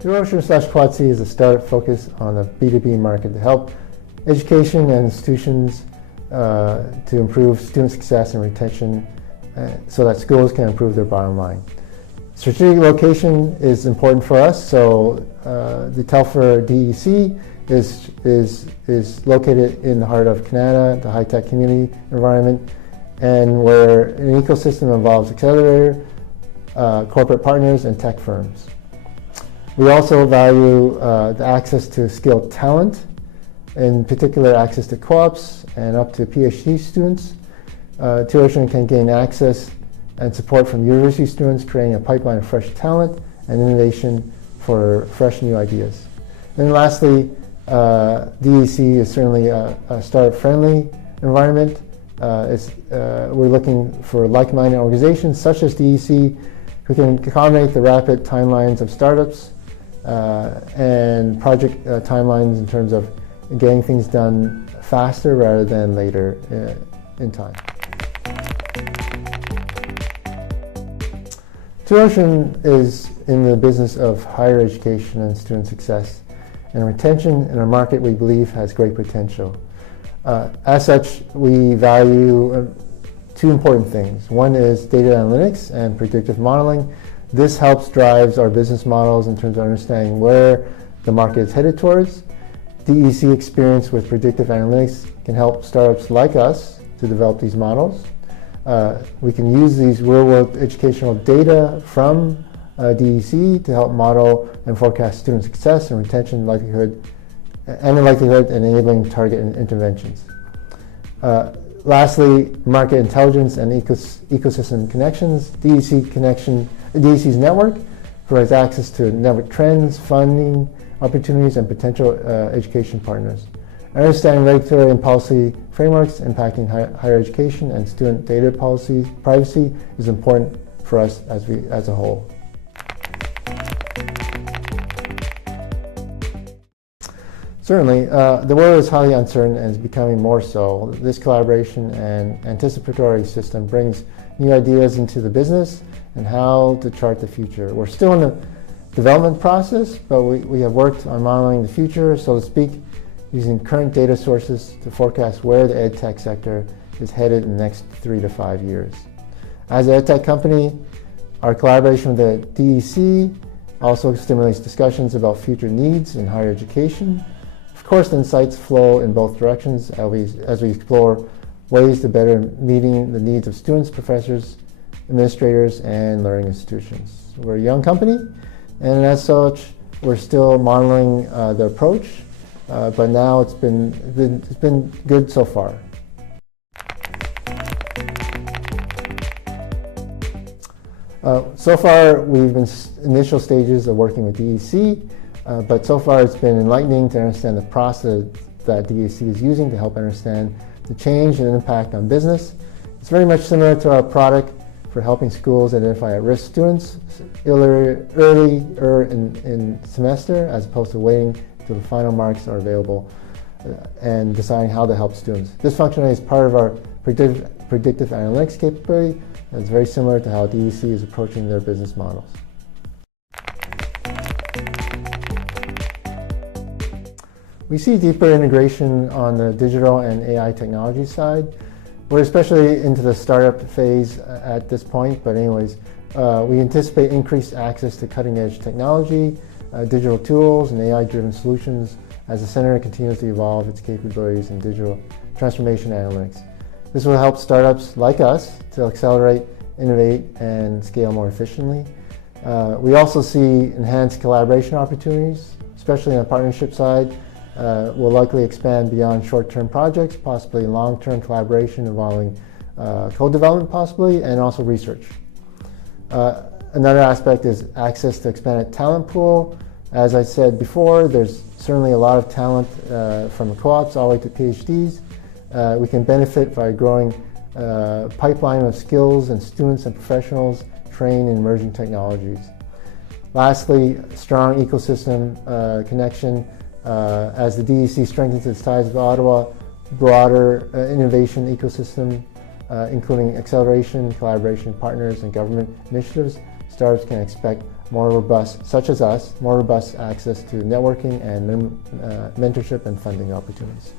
TutorOcean/QuadC is a startup focused on the B2B market to help education and institutions to improve student success and retention so that schools can improve their bottom line. Strategic location is important for us, so the Telfer DEC is located in the heart of Kanata, the high-tech community environment, and where an ecosystem involves accelerator, corporate partners, and tech firms. We also value the access to skilled talent, in particular access to co-ops and up to PhD students. TutorOcean can gain access and support from university students, creating a pipeline of fresh talent and innovation for fresh new ideas. And lastly, DEC is certainly a startup-friendly environment. We're looking for like-minded organizations such as DEC who can accommodate the rapid timelines of startups and project timelines in terms of getting things done faster rather than later in time. TutorOcean is in the business of higher education and student success and retention in a market we believe has great potential. As such, we value two important things. One is data analytics and predictive modeling. This helps drives our business models in terms of understanding where the market is headed towards. DEC experience with predictive analytics can help startups like us to develop these models. We can use these real-world educational data from DEC to help model and forecast student success and retention likelihood and enabling target interventions. Lastly, market intelligence and ecosystem connections. DEC's network provides access to network trends, funding opportunities, and potential education partners. Understanding regulatory and policy frameworks impacting higher education and student data privacy is important for us as a whole. Certainly, the world is highly uncertain and is becoming more so. This collaboration and anticipatory system brings new ideas into the business and how to chart the future. We're still in the development process, but we have worked on modeling the future, so to speak, using current data sources to forecast where the edtech sector is headed in the next 3 to 5 years. As an edtech company, our collaboration with the DEC also stimulates discussions about future needs in higher education. Of course, the insights flow in both directions as we explore ways to better meeting the needs of students, professors, administrators, and learning institutions. We're a young company, and as such, we're still modeling the approach, but now it's been good so far. So far, we've been initial stages of working with DEC, but so far it's been enlightening to understand the process that DEC is using to help understand the change and impact on business. It's very much similar to our product for helping schools identify at-risk students earlier in semester, as opposed to waiting till the final marks are available and deciding how to help students. This functionality is part of our predictive analytics capability. It's very similar to how DEC is approaching their business models. We see deeper integration on the digital and AI technology side. We're especially into the startup phase at this point, but anyways, we anticipate increased access to cutting-edge technology, digital tools, and AI-driven solutions as the center continues to evolve its capabilities in digital transformation analytics. This will help startups like us to accelerate, innovate, and scale more efficiently. We also see enhanced collaboration opportunities, especially on the partnership side. Will likely expand beyond short-term projects, possibly long-term collaboration involving code development possibly, and also research. Another aspect is access to expanded talent pool As I said before, there's certainly a lot of talent from co-ops all the way to PhDs. We can benefit by growing pipeline of skills and students and professionals trained in emerging technologies. Lastly, strong ecosystem connection as the DEC strengthens its ties with Ottawa, broader innovation ecosystem, including acceleration, collaboration, partners, and government initiatives. Startups can expect more robust, such as us, more robust access to networking and mentorship and funding opportunities.